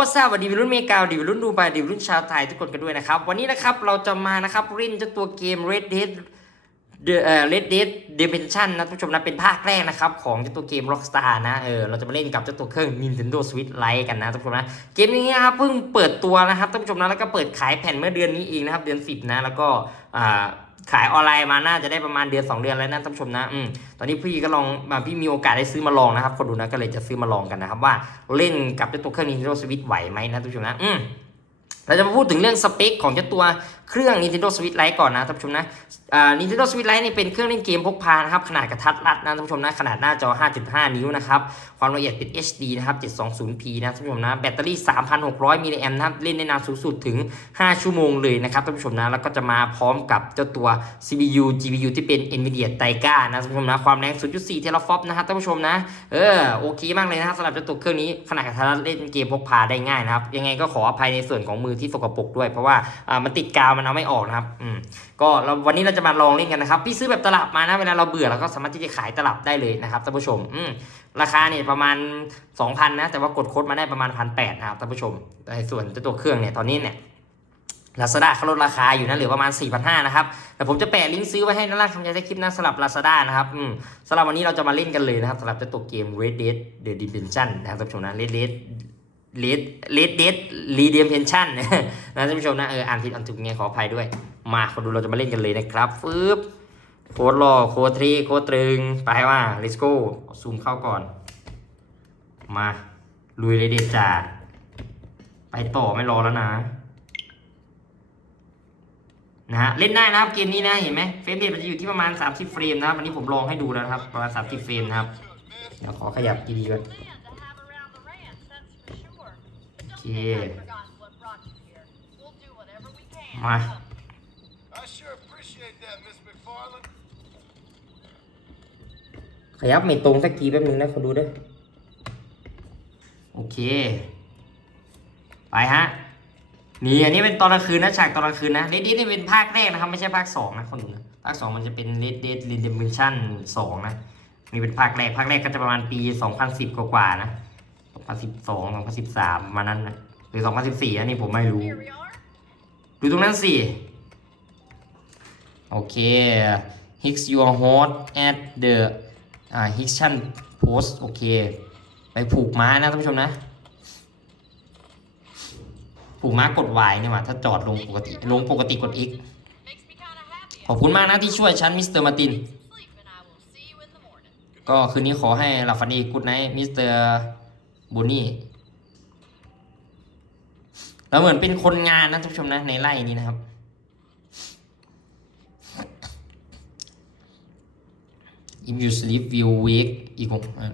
สวัสดีวัยรุ่นเมกาวดีวัยรุ่นดูไบวัสดีวัยรุ่นชาวไทยทุกคนกันด้วยนะครับ วันนี้นะครับเราจะมานะครับเล่นเจ้าตัวเกม Red Dead เอ่อ Red Dead Redemption นะท่านผู้ชมนะเป็นภาคแรกนะครับของเจ้าตัวเกม Rockstar นะเออเราจะมาเล่นกับเจ้าตัวเครื่อง Nintendo Switch Lite กันนะท่านผู้ชมนะเกมนี้นะครับเพิ่งเปิดตัวนะครับท่านผู้ชมนะแล้วก็เปิดขายแผ่นเมื่อเดือนนี้เองนะครับเดือน 10 นะแล้วก็อ่า ขายออนไลน์มาน่าจะได้ประมาณเดือน 2 เดือนแล้วนะท่านผู้ชมนะอืมตอนนี้พี่ก็ลองมาพี่มีโอกาสได้ซื้อมาลองนะครับ คนดูนะก็เลยจะซื้อมาลองกันนะครับว่าเล่นกับเจ้าตัวเครื่อง Nintendo Switch ไหวไหมนะท่านผู้ชมนะอืมเราจะมาพูดถึงเรื่องสเปคของเจ้าตัว เครื่อง Nintendo Switch Lite ก่อนนะท่านผู้ชมนะอ่า Nintendo Switch Lite นี่เป็นเครื่องเล่นเกมพกพานะครับขนาดกระทัดรัดนะท่านผู้ชมนะขนาดหน้าจอ 5.5 นิ้วนะครับความละเอียดเป็น HD นะครับ 720p นะท่านผู้ชมนะแบตเตอรี่ 3,600มิลลิแอมป์นะครับเล่นได้นานสูงสุดถึง 5 ชั่วโมงเลยนะครับท่านผู้ชมนะแล้วก็จะมาพร้อมกับเจ้าตัว CPU GPU ที่เป็น NVIDIA Tegra นะท่านผู้ชมนะความแรง 0.4 เทราฟอปนะครับท่านผู้ชมนะเออโอเคมากเลยนะครับสำหรับเจ้าตัวเครื่องนี้ขนาดกระทัดรัดเล่นเกมพกพาได้ง่ายนะครับยังไงก็ขออภัยในส่วนของมือที่สกปรกด้วย เพราะว่าอ่ามันติดกาวมันเอาไม่ออกนะครับ อืม ก็เราวันนี้เราจะมาลองเล่นกันนะครับ พี่ซื้อแบบตลับมานะ เวลาเราเบื่อเราก็สามารถที่จะขายตลับได้เลยนะครับท่านผู้ชม อืม ราคาเนี่ยประมาณ 2,000 นะ แต่ว่ากดโค้ดมาได้ประมาณ1,800นะครับท่านผู้ชมในส่วนตัวเครื่องเนี่ย ตอนนี้เนี่ยลาซาด้าเขาลดราคาอยู่นะเหลือประมาณ 4,500 นะครับ แต่ผมจะแปะลิงก์ซื้อไว้ให้ด้านล่างคำยันใต้คลิปนะสำหรับ Lazada นะครับอืมสำหรับวันนี้เราจะมาเล่นกันเลยนะครับสำหรับเจ้าตัวเกม Red Dead The Redemption นะครับท่านผู้ชมนะ Red Dead Red Red Dead Redemption นะท่านผู้ชมนะเอออ่านผิดอ่านถูกไงขออภัยด้วย มาคนดูเราจะมาเล่นกันเลยนะครับฟึบโคตรอโคตรทรีโคตรตรึง ไปว่า let's go ซูมเข้าก่อน มา ลุยเลยเด็ดจ่าไปต่อไม่รอแล้วนะ นะฮะ เล่นได้นะครับเกมนี้นะ เห็นไหมเฟรมเรทมันจะอยู่ที่ประมาณ 30 เฟรมนะครับวันนี้ผมลองให้ดูแล้วครับ ประมาณ 30 เฟรมนะครับ เดี๋ยวขอขยับดีๆก่อน we can. มา ขยับไม่ตรงสักทีแป๊บนึงนะขอดูด้วยโอเค ไปฮะ นี่อันนี้เป็นตอนกลางคืนนะฉากตอนกลางคืนนะเ d ด a นี่เป็นภาคแรกนะครับ ไม่ใช่ภาคสองนะคนดูนะภาคสองมันจะเป็น Red Dead Redemption สองนะนี่เป็นภาคแรกภาคแรกก็จะประมาณปี 2010 กว่าๆนะ 2012 2013 มานั้นนะหรือ 2014 อันนี้ผมไม่รู้ Here we are. ดูตรงนั้นสิ โอเค Hicks your horse at the อ่า Hickson post โอเค ไปผูกม้านะท่านผู้ชมนะ ผูกม้ากด Y เนี่ยว่ะถ้าจอดลงปกติ ลงปกติกด X Makes me kind of happy. ขอบคุณมากนะที่ช่วยฉันมิสเตอร์มาติน Some sleep, and I will see you in the morning. ก็คืนนี้ขอให้หลับฝันดีกุดไนท์มิสเตอร์ บูนี่เราเหมือนเป็นคนงานนะท่านผู้ชมนะในไร่นี้นะครับ if you sleep will wake อีก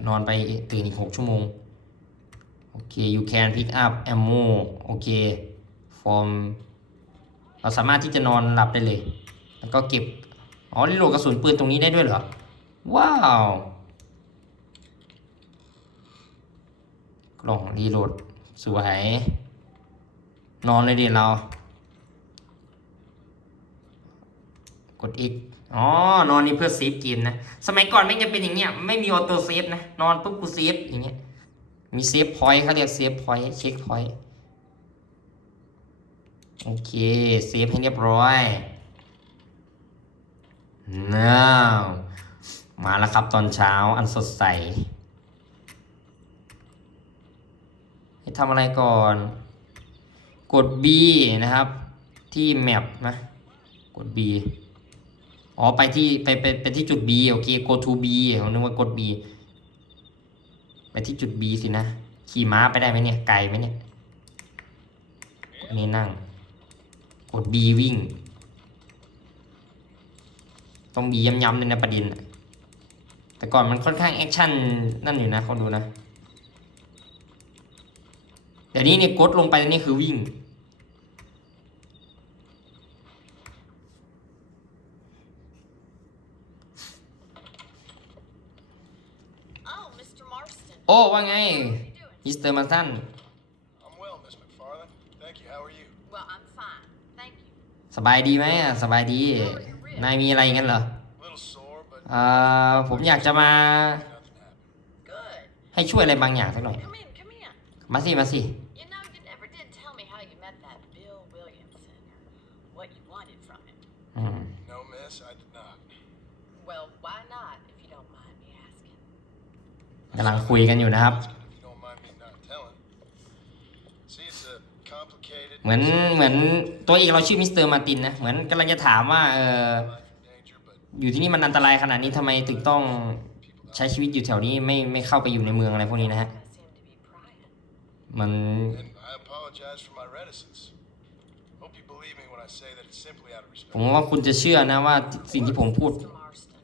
หนอนไปตื่นอีกหกชั่วโมง โอเค you can pick up ammo โอเค from เราสามารถที่จะนอนหลับได้เลย แล้วก็เก็บ อ๋อรีโหลดกระสุนปืนตรงนี้ได้ด้วยเหรอ ว้าว กล่องรีโหลดสวย นอนเลยดิเรา กด X อ๋อนอนนี่เพื่อเซฟเกมนะ สมัยก่อนไม่จะเป็นอย่างเงี้ย ไม่มีออโต้เซฟนะ นอนปุ๊บกูเซฟอย่างเงี้ย มีเซฟพอยต์เขาเรียกเซฟพอยต์เช็คพอยต์โอเค เซฟให้เรียบร้อย now มาแล้วครับตอนเช้าอันสดใส ให้ ทำอะไรก่อน กด B นะครับ ที่แมปนะ กด B อ๋อ ไปที่ไปไปไปที่จุด B โอเค go to B ผมนึกว่ากด B ไปที่จุด B สินะ ขี่ม้าไปได้ไหมเนี่ย ไกลไหมเนี่ยอันนี้นั่ง กด B วิ่ง ต้องบีย้ำๆเลยนะประเด็นแต่ก่อนมันค่อนข้างแอคชั่นนั่นอยู่นะคนดูนะ เดี๋ยวนี้เนี่ยกดลงไปนี่คือวิ่ง Oh, Mr. Marston. โอ้ว่าไง How are you doing? มิสเตอร์มาสัน I'm well, Miss McFarland. Thank you. How are you? Well, I'm fine. Thank you. สบายดีไหมอะสบายดี นายมีอะไรกันเหรอ A little sore, but เอ่อผมอยากจะมา nothing happened. Good. ให้ช่วยอะไรบางอย่างสักหน่อย Come in, come in. มาสิ มาสิ You know, you อืม No, miss, I did not. Well, why not, if you don't mind me asking? กำลังคุยกันอยู่นะครับ If you don't mind me not telling. See, it's a complicated. เหมือนเหมือนตัวเอกเราชื่อมิสเตอร์มาร์ตินนะ เหมือนกำลังจะถามว่าเออ Life in danger, but อยู่ที่นี่มันอันตรายขนาดนี้ทำไมถึงต้องใช้ชีวิตอยู่แถวนี้ไม่ไม่เข้าไปอยู่ในเมืองอะไรพวกนี้นะฮะ I seem to be prying. มัน and I apologize for my reticence. ผม respect. ว่าคุณจะเชื่อนะว่าสิ่งที่ผมพูด Mr. Marston,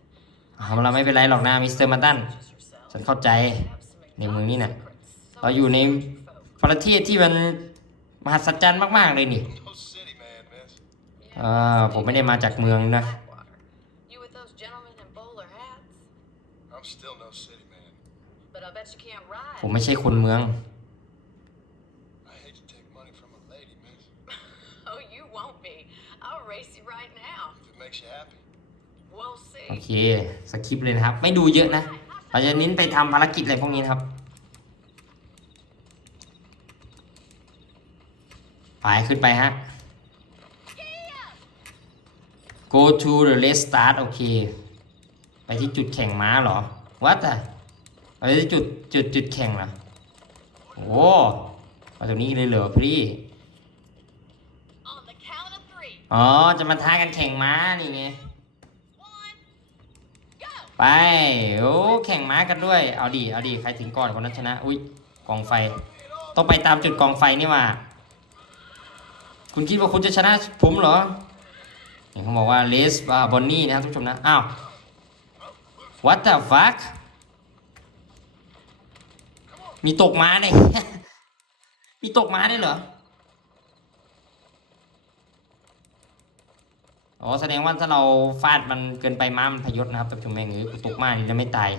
เอาเราไม่เป็นไรหรอกนะมิสเตอร์มาร์ตัน just yourself. ฉันเข้าใจ Have some ในเมืองนี้น่ะ secrets. So เราอยู่ใน you folk. ประเทศที่มันมหัศจรรย์มาก ๆ เลยนี่ No city man, miss. Yeah, อ่าผมไม่ได้มาจากเมืองนะ Blackwater. You with those gentlemen in bowler hats? I'm still no city man. But I bet you can't ride. ผมไม่ใช่คนเมือง I hate to take money from a lady, miss. Oh, you won't be. I'll race you right now. If it makes you happy. We'll see. โอเคสคริปต์เลยนะครับ ไม่ดูเยอะนะ เราจะเน้นไปทำภารกิจอะไรพวกนี้นะครับ ไปขึ้นไปฮะ go to the race start โอเค ไปที่จุดแข่งม้าเหรอ what อะไปที่จุดจุดจุดแข่งเหรอโอ้มาตรงนี้เลยเหรอพี่ On the count of three. อ๋อ จะมาท้ากันแข่งม้านี่ไง ไป โอ้ แข่งม้ากันด้วย เอาดิเอาดิใครถึงก่อนคนนั้นชนะ อุ้ยกองไฟ ต้องไปตามจุดกองไฟนี่ว่า คุณคิดว่าคุณจะชนะผมเหรอเห็นเขาบอกว่าเลสบอนนี่นะครับทุกชมนะ อ้าว what the fuck มีตกม้าเนี่ยมีตกม้าได้เหรอ อ๋อแสดงว่าถ้าเราฟาดมันเกินไปม้ามันพยศนะครับท่านผู้ชมแม่งเอ้ยกูตกมานี่จะไม่ตาย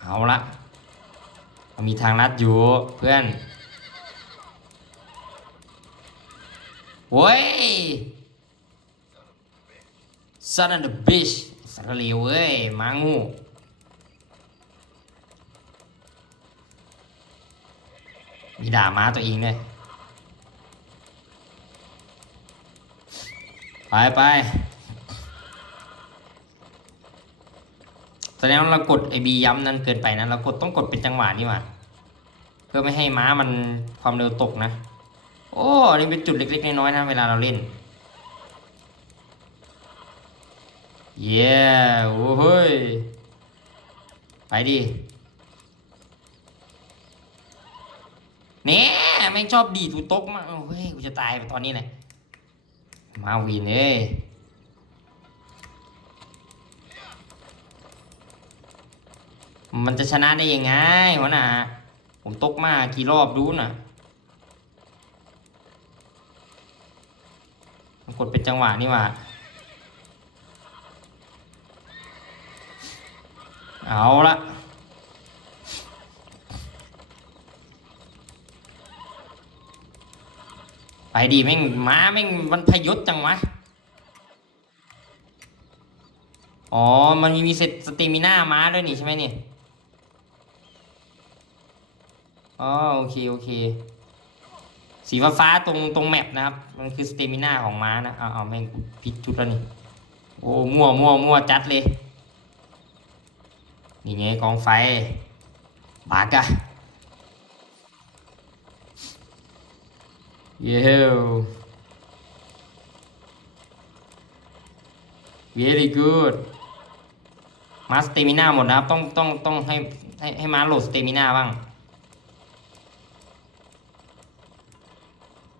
เอาละมีทางลัดอยู่เพื่อนโว้ย son of the bitch สักเลวเว้ยมางูมีด่าม้าตัวเองด้วย ไปไปแสดงว่าเรากดไอบีย้ำนั้นเกินไปนะเรากดต้องกดเป็นจังหวะนี่หว่าเพื่อไม่ให้ม้ามันความเร็วตกนะ โอ้นี่เป็นจุดเล็ก ๆ น้อยๆนะเวลาเราเล่น เย้โอ้เฮ้ย ไปดิเนี่ยแม่งชอบดีดกูตกมากโอ้เฮ้ยกูจะตายไปตอนนี้แหละ มาวินเอ้ยมันจะชนะได้ยังไงวะน่ะ ผมตกมากี่รอบดูน่ะ มันกดเป็นจังหวะนี่ว่า เอาละ ไปดีแม่งม้าแม่งมันพยศจังวะ อ๋อ มันมีมีเซตสเตมิน่าม้าด้วยนี่ใช่ไหมนี่ อ๋อโอเคโอเคสีฟ้าฟ้าตรงตรงแมปนะครับ มันคือสเตมิน่าของม้านะ เอาเอาแม่งกูผิดชุดแล้วนี่ โอ้มั่วมั่วมั่วจัดเลย นี่ไงกองไฟ บากะ เย้ very good มาสเตมิน่าหมดนะครับ ต้องต้องต้องให้ให้ให้มาโหลดสเตมิน่าบ้าง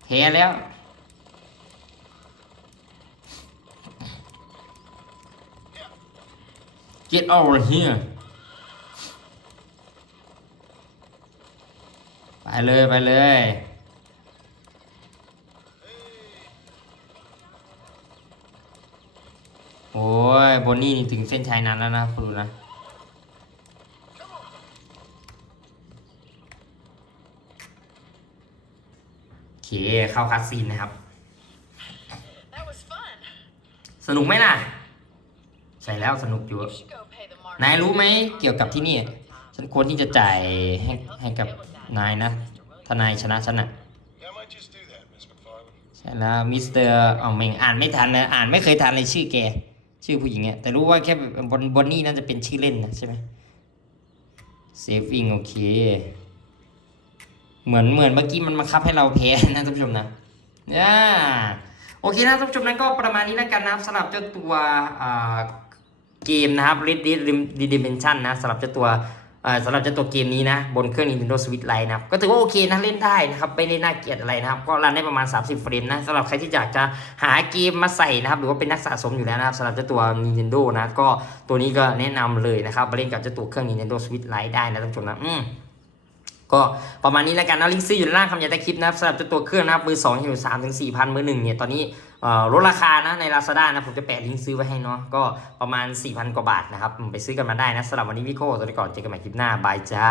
แพ้แล้ว get over here ไปเลย ไปเลย โอ้ยบนนี่ถึงเส้นชัยนานแล้วนะคุณดูนะโอเคเข้าคัดซีนนะครับ สนุกไหมล่ะ ใช่แล้วสนุกอยู่นายรู้ไหมเกี่ยวกับที่นี่ ฉันควรที่จะจ่ายให้ให้กับนายนะถ้านายชนะฉันน่ะใช่แล้วมิสเตอร์เอาเมงอ่านไม่ทันนะอ่านไม่เคยทันเลยชื่อแก ชื่อผู้หญิงเนี่ยแต่รู้ว่าแค่บอนบอนนี่น่าจะเป็นชื่อเล่นนะใช่ไหมเซฟอิงโอเค เหมือนเหมือนเมื่อกี้มันมาคับให้เราแพ้นะท่านผู้ชมนะอ่าโอเคนะท่านผู้ชมนั้นก็ประมาณนี้แล้วกันนะครับสำหรับเจ้าตัวเกมนะครับ Red Dead Redemption นะสำหรับเจ้าตัว สำหรับเจ้าตัวเกมนี้นะ บนเครื่อง Nintendo Switch Lite นะครับ ก็ถือว่าโอเคนะ เล่นได้นะครับ ไม่ได้น่าเกลียดอะไรนะครับ ก็รันได้ประมาณ 30 เฟรมนะสำหรับใครที่อยากจะหาเกมมาใส่นะครับ หรือว่าเป็นนักสะสมอยู่แล้วนะครับสำหรับเจ้าตัว Nintendo นะ ก็ตัวนี้ก็แนะนำเลยนะครับมาเล่นกับเจ้าตัวเครื่อง Nintendo Switch Lite ได้นะท่านผู้ชมนะอืมก็ประมาณนี้แล้วกันนะลิงก์ซื้ออยู่ด้านล่างคำยาใต้คลิปนะครับสำหรับเจ้าตัวเครื่องนะครับมือสองอยู่สามถึงสี่พันมือหนึ่งเนี่ยตอนนี้ ลดราคานะใน Lazada นะผมจะแปะลิงก์ซื้อไว้ให้เนาะก็ประมาณ 4,000 กว่าบาทนะครับไปซื้อกันมาได้นะสำหรับวันนี้พี่โก้ตัวนี้ก่อนเจอกันใหม่คลิปหน้าบายจ้า